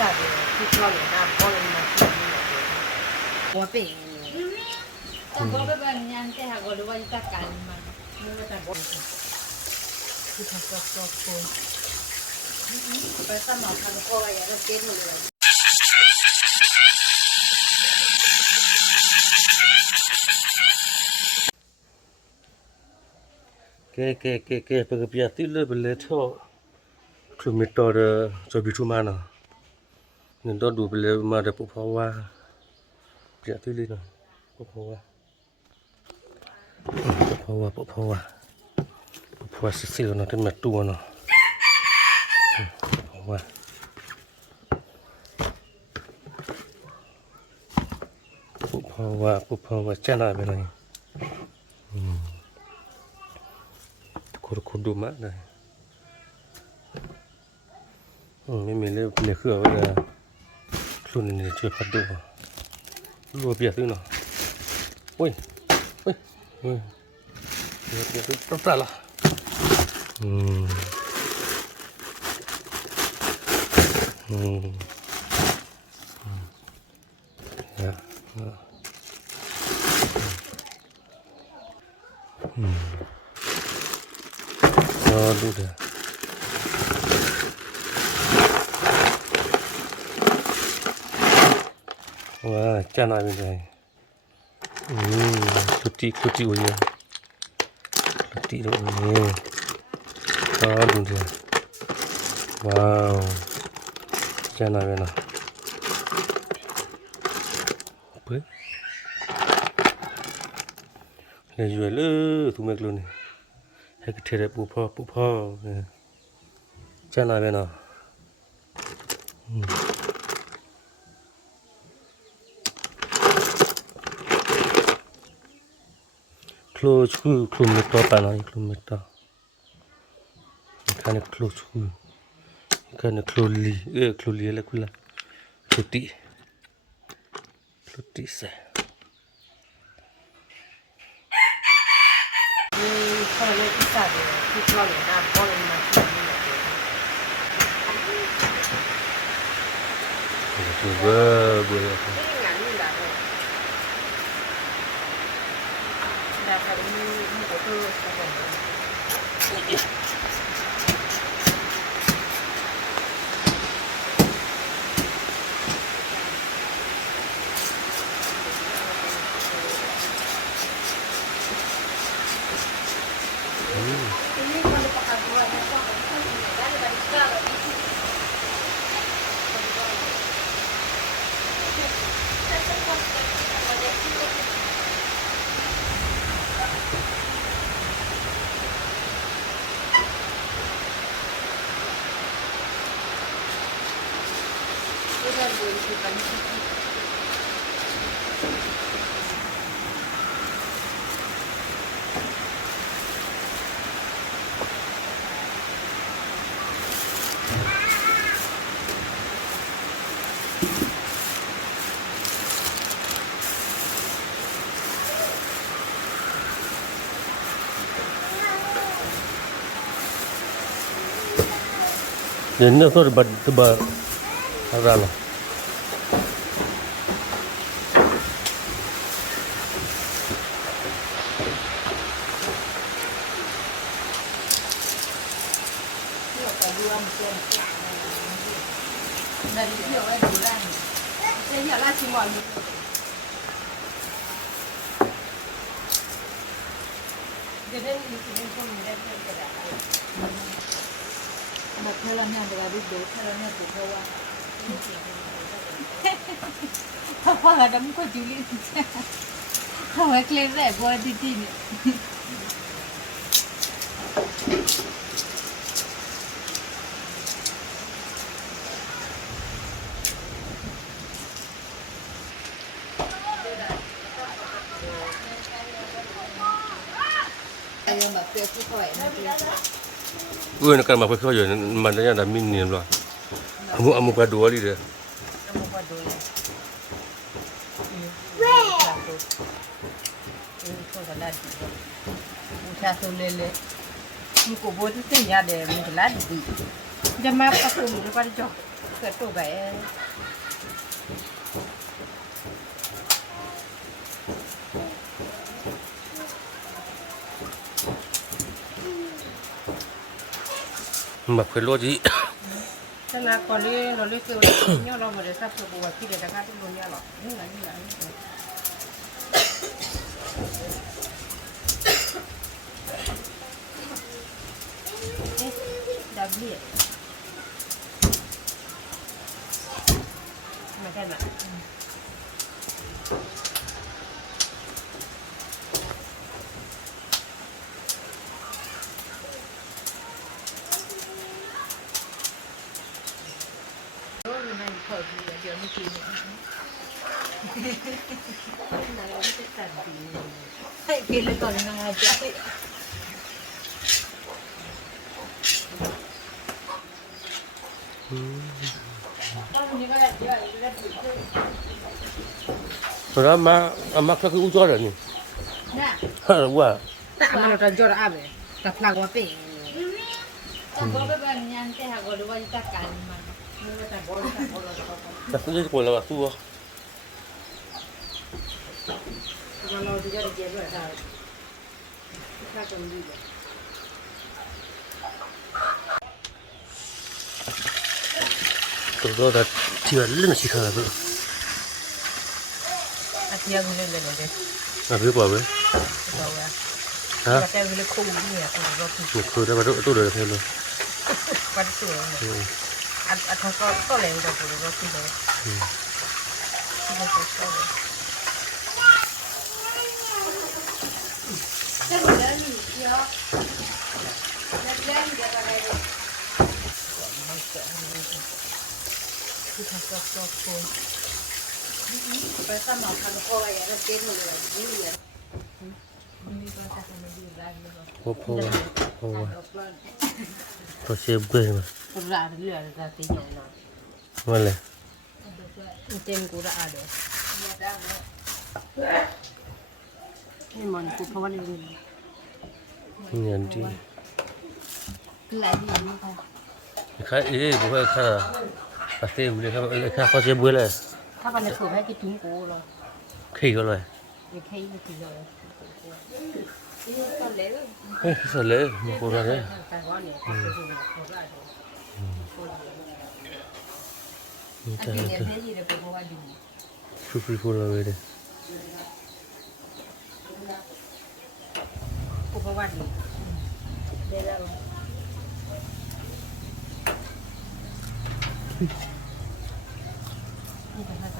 啥的，就叫人家包人家去我被但บ่ไปแบบนี้แต่หากว่ารู้ว่าจัดการมันไม่ว่าจะบ่คือทำซอกคนไปสมัครทางพ่ออะไรก็เก็บหมดเลยแกไปกับยาติเลยไปเลยท่อคือมีต่อเด้อจะบิทุมานะนี่ต้องดูไปเลยมาเด้อปุ๊บเพราะว่าเปียติเลยนะปุ๊บเพราะว่าสิๆนะที่มาตัวนะเพราะว่าจะน่าไปหน่อยคุดดูมากเลยไม่มีเลยเนี่ยคือว่าคลุนนี่ช่วยพัดดูรัวเปียกด้วยเนาะโอ้ยเปียกต้องตัดละดูเถอะว้าจะน่าเป็นไงคุตตี้โอ้ยคุตตี้โอ้ยดูเถอะว้าวจะน่าเป็นนะเฮ้ยเลยอยู่เลยทุกเมื่อกี้นี่ให้กระเทียมปูพ่อจะน่าเป็นนะคลูมิตอปานะคลูมิตอคันคลูคันคลูลีอะไรกุล่ะคลูติเสพ่อเลยที่啥的就叫人家包人家去เบื่อเดี๋ยวนี้ก็บัดอะไรล่ะdari dia orang bulan. Saya lah cuma ni. Jadi ni pun ni dah ada. Makalahnya berada di kalahnya tu kawan. Apa ada muka Juli? Kawan klaim saya buat di sini. nak kan apa kau je mana yang dah min ni lah. Amu kat dua dia. Amu kat dua. Kau dah lagi. Muka tu lele. Muka bodoh tu ni ada muka lagi. จะมาประคุมหรือว่าจะเกิดตัวแบบ mà phải lo gì ถ้านาก่อนนี้เราเลือกเกี่ยวเนี่ยเราไม่ได้ทราบตัวบัวที่เด็กนะครับที่รู้เนี่ยหรอกนี่ไงนี่ไงดับเบี้ยไม่ใช่ไหมเดี๋ยวไม่กินให้กินเลยก่อนนะจ๊ะrồi mà cái u cho rồi nè quá แต่มันเราจะจอดอะไรกับพลังว่าเป็น ต้องบอกไปแบบนี้แต่หากว่ารู้ว่าจะจัดการมัน chắc cái của là bà tua เราจะได้เก็บไว้ได้ถ้าคนดีเลย tôi đó là chưa lên chỉ khờ rồi อาเทียงเล่นเลยเลย à biết bảo với เราอะ hả แต่เวลาคู่เนี่ยเราคือ một khờ đã bắt đầu tôi được thêm rồi ปัดสวยเนี่ยอันเขาก็แรงกว่าเราคือเลยที่เราชอบเลย ถ้าเหลือหนึ่งเยอะแล้วเล่นจะอะไร คือเขาชอบคนไปสมัครทางพ่ออะไรเราเจ๊หมดเลยนี่เลย มีก็จะทำมันดีได้เลย ô tôi xem quê mà กูด่าเรื่องจะตีใหญ่หน่อย mà này เต็มกูด่าเดี๋ยวนี่มันกูเพราะว่านี่ nhận đi หลายดีนี่ค่ะ khai ý bố phải khai là bà xem đi khai khó xem bữa này ถ้าวันนี้ถูกให้กินทิ้งกูเลย khi có rồi ไม่เคยไม่กินเลย ก็เล็ก sao lễ một cô ra đấy แต่ว่าเนี่ยเขาด่า อันนี้เนี่ยที่เราเป็นเพราะว่าดี chụp đi cô ra về đây กูเพราะว่าดี เดี๋ยวเรา นี่เป็นภาษา